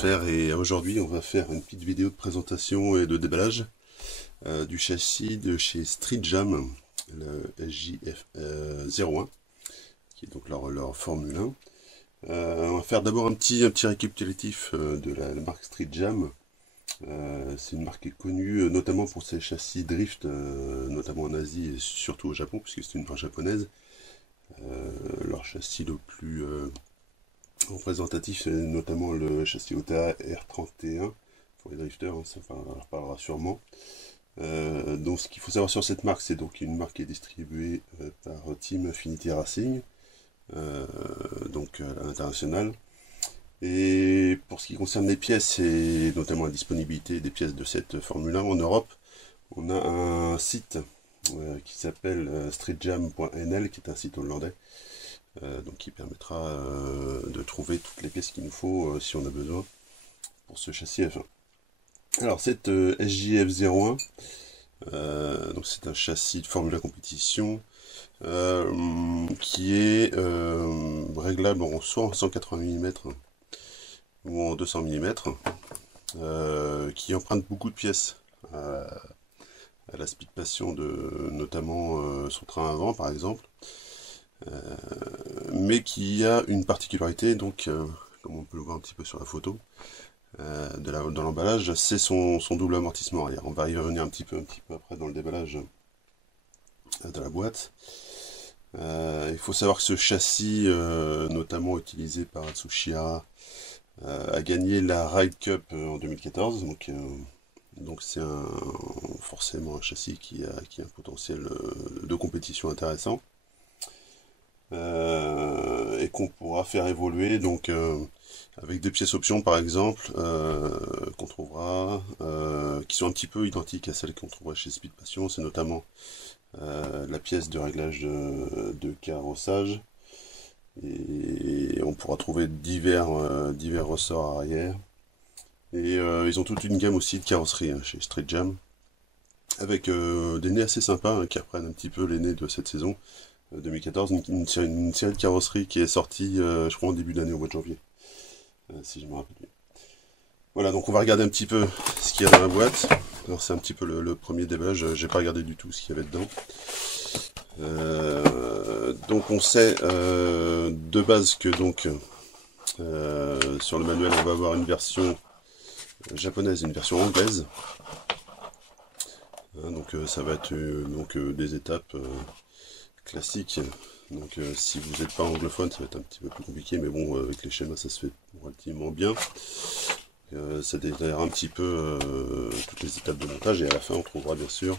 faire et aujourd'hui on va faire une petite vidéo de présentation et de déballage du châssis de chez Street Jam, le SJF 01, qui est donc leur Formule 1. On va faire d'abord un petit récapitulatif de la marque Street Jam. C'est une marque qui est connue notamment pour ses châssis drift, notamment en Asie et surtout au Japon, puisque c'est une marque japonaise. Leur châssis le plus représentatif, c'est notamment le châssis OTA R31 pour les drifters, hein, ça on en reparlera sûrement. Donc ce qu'il faut savoir sur cette marque, c'est donc une marque qui est distribuée par Team Infinity Racing, donc à l'international. Et pour ce qui concerne les pièces et notamment la disponibilité des pièces de cette Formule 1 en Europe, on a un site qui s'appelle streetjam.nl, qui est un site hollandais, donc qui permettra de trouver toutes les pièces qu'il nous faut si on a besoin pour ce châssis F1. Alors cette SJF 01, donc c'est un châssis de Formule 1 compétition qui est réglable soit en 180 mm ou en 200 mm, qui emprunte beaucoup de pièces à la Speed Passion, notamment son train avant par exemple, mais qui a une particularité, donc comme on peut le voir un petit peu sur la photo dans l'emballage, c'est son double amortissement arrière. On va y revenir un petit peu après dans le déballage de la boîte. Il faut savoir que ce châssis, notamment utilisé par Atsushihara, a gagné la Ride Cup en 2014, donc c'est forcément un châssis qui a un potentiel de compétition intéressant, et qu'on pourra faire évoluer donc avec des pièces options par exemple, qu'on trouvera, qui sont un petit peu identiques à celles qu'on trouvera chez Speed Passion. C'est notamment la pièce de réglage de carrossage, et on pourra trouver divers ressorts arrière, et ils ont toute une gamme aussi de carrosserie chez Street Jam, avec des nez assez sympas qui reprennent un petit peu les nez de cette saison 2014, une série de carrosseries qui est sortie je crois en début d'année, au mois de janvier, si je me rappelle bien. Voilà, donc on va regarder un petit peu ce qu'il y a dans la boîte. Alors c'est un petit peu le premier déballage, j'ai pas regardé du tout ce qu'il y avait dedans. Donc on sait de base que donc sur le manuel on va avoir une version japonaise et une version anglaise, donc ça va être des étapes classiques. Donc si vous n'êtes pas anglophone, ça va être un petit peu plus compliqué, mais bon, avec les schémas ça se fait relativement bien. Ça détaillera un petit peu toutes les étapes de montage, et à la fin on trouvera bien sûr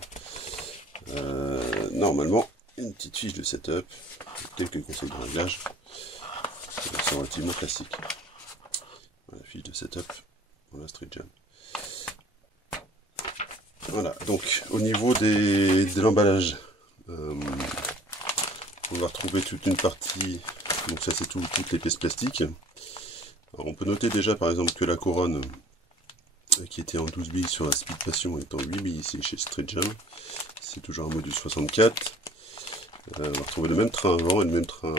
normalement une petite fiche de setup, quelques conseils de réglage. C'est relativement classique. Voilà, fiche de setup pour la Street Jam. Voilà, donc au niveau de l'emballage, on va retrouver toute une partie, donc ça c'est toutes les pièces plastiques. Alors on peut noter déjà par exemple que la couronne, qui était en 12 billes sur la Speed Passion, est en 8 billes ici chez Street Jam. C'est toujours un module 64. On va retrouver le même train avant et le même train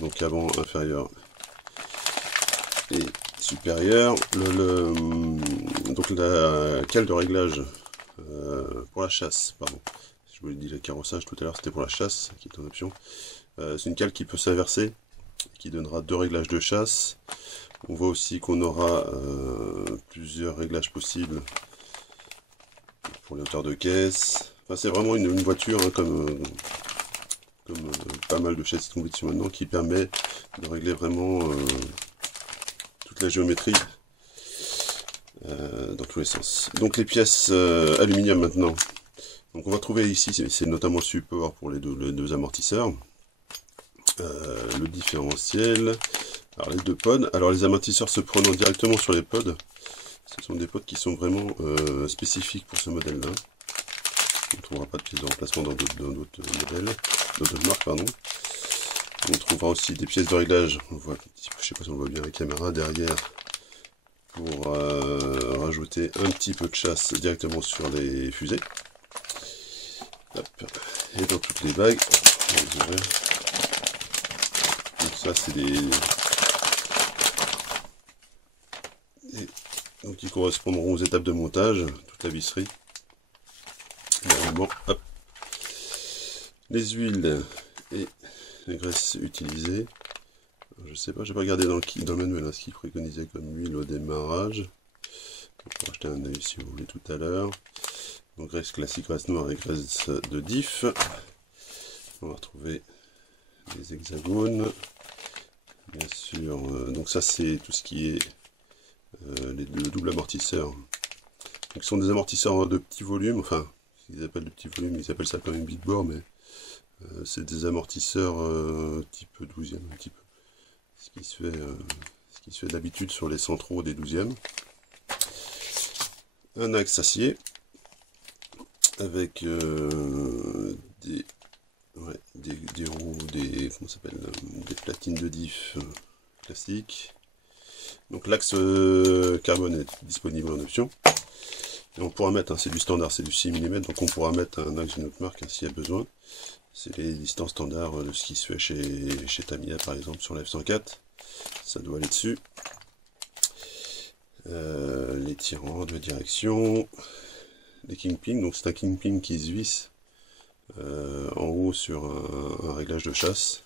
donc avant inférieur et supérieur. Donc la cale de réglage pour la chasse, pardon. Je vous l'ai dit, le carrossage tout à l'heure, c'était pour la chasse, qui est en option. C'est une cale qui peut s'inverser, qui donnera 2 réglages de chasse. On voit aussi qu'on aura plusieurs réglages possibles pour les hauteurs de caisse. Enfin, c'est vraiment une voiture, hein, comme pas mal de châssis de compétition maintenant, qui permet de régler vraiment toute la géométrie dans tous les sens. Donc les pièces aluminium maintenant. Donc on va trouver ici, c'est notamment le support pour les deux amortisseurs, le différentiel, alors les 2 pods. Alors les amortisseurs se prenant directement sur les pods, ce sont des pods qui sont vraiment spécifiques pour ce modèle-là. On ne trouvera pas de pièces de remplacement dans d'autres modèles, d'autres marques, pardon. On trouvera aussi des pièces de réglage, on voit, je sais pas si on voit bien la caméra derrière, pour rajouter un petit peu de chasse directement sur les fusées. Hop. Et dans toutes les bagues, donc ça c'est des donc qui correspondront aux étapes de montage, toute la visserie. Normalement, hop. Les huiles et les graisses utilisées. Je sais pas, j'ai pas regardé dans le manuel ce qu'il préconisait comme huile au démarrage. Pour acheter un œil si vous voulez tout à l'heure. Donc graisse classique, graisse noire et graisse de diff. On va retrouver les hexagones. Bien sûr, donc ça c'est tout ce qui est le double amortisseur. Donc ce sont des amortisseurs de petit volume, enfin ils appellent de petit volume, ils appellent ça quand même big bore, mais c'est des amortisseurs type 12e un petit peu. Ce qui se fait d'habitude sur les centraux des 12e. Un axe acier avec des roues, comment s'appelle, des platines de diff classiques. Donc l'axe carbone est disponible en option. Et on pourra mettre, c'est du standard, c'est du 6 mm, donc on pourra mettre un axe d'une autre marque s'il y a besoin. C'est les distances standards de ce qui se fait chez Tamiya par exemple sur la F104. Ça doit aller dessus. Les tirants de direction, les kingpins, donc c'est un kingpin qui se visse en haut sur un réglage de chasse.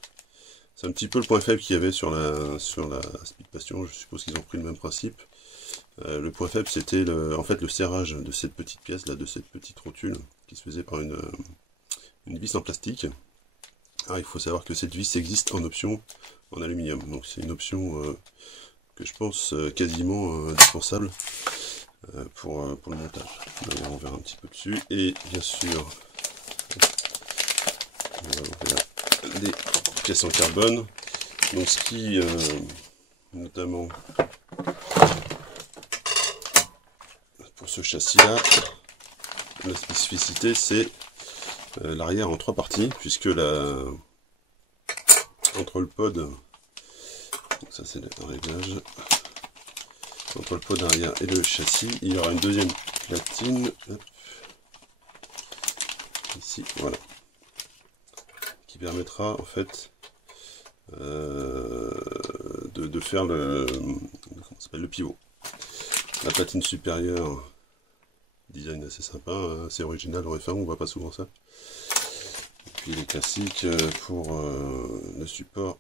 C'est un petit peu le point faible qu'il y avait sur la Speed Passion, je suppose qu'ils ont pris le même principe. Le point faible c'était en fait le serrage de cette petite pièce là, de cette petite rotule qui se faisait par une vis en plastique. Alors il faut savoir que cette vis existe en option en aluminium, donc c'est une option que je pense quasiment indispensable pour le montage. D'ailleurs on verra un petit peu dessus, et bien sûr on va ouvrir des pièces en carbone, donc ce qui notamment pour ce châssis là, la spécificité c'est l'arrière en 3 parties, puisque entre le pod, donc ça c'est le réglage, entre le pod arrière et le châssis, il y aura une deuxième platine, hop, ici, voilà, qui permettra en fait de faire le pivot. La platine supérieure, design assez sympa, hein, assez original au F1, on voit pas souvent ça. Et puis les classiques pour le support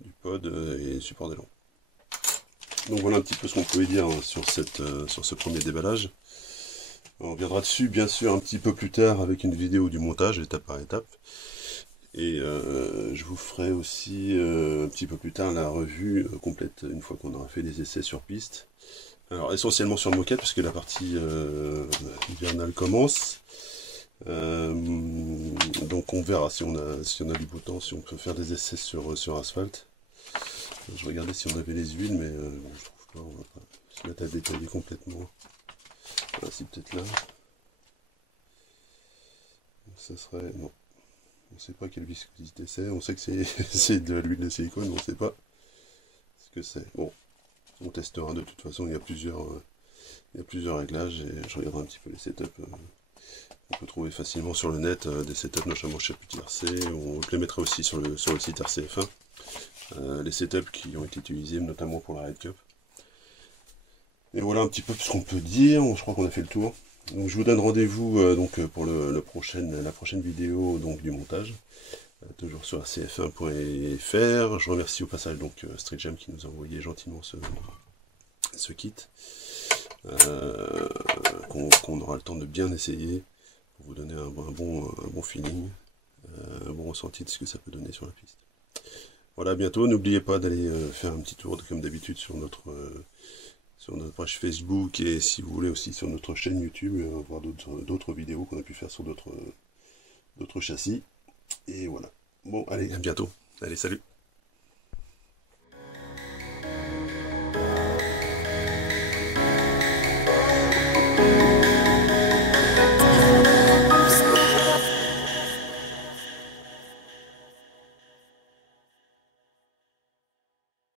du pod et le support d'aileron. Donc voilà un petit peu ce qu'on pouvait dire sur ce premier déballage. On reviendra dessus bien sûr un petit peu plus tard avec une vidéo du montage étape par étape. Et je vous ferai aussi un petit peu plus tard la revue complète une fois qu'on aura fait des essais sur piste. Alors essentiellement sur moquette puisque la partie hivernale commence. Donc on verra si on a du beau temps, si on peut faire des essais sur asphalte. Je regardais si on avait les huiles, mais bon, je trouve pas, on va pas se mettre à détailler complètement. Ah, si peut-être là. Ça serait. Non. On ne sait pas quelle viscosité c'est. On sait que c'est de l'huile de silicone, mais on ne sait pas ce que c'est. Bon, on testera de toute façon, il y a plusieurs réglages et je regarderai un petit peu les setups. On peut trouver facilement sur le net des setups notamment chez Petit RC, ou je les mettrai aussi sur le site RCF1. Les setups qui ont été utilisés notamment pour la Red Cup. Et voilà un petit peu ce qu'on peut dire, je crois qu'on a fait le tour. Donc je vous donne rendez-vous pour la prochaine vidéo donc, du montage, toujours sur rcf1.fr. Je remercie au passage donc Street Jam qui nous a envoyé gentiment ce kit, qu'on aura le temps de bien essayer, pour vous donner un bon feeling, un bon ressenti de ce que ça peut donner sur la piste. Voilà, à bientôt. N'oubliez pas d'aller faire un petit tour, comme d'habitude, sur notre page Facebook, et si vous voulez aussi sur notre chaîne YouTube, voir d'autres vidéos qu'on a pu faire sur d'autres châssis. Et voilà. Bon, allez, à bientôt. Allez, salut.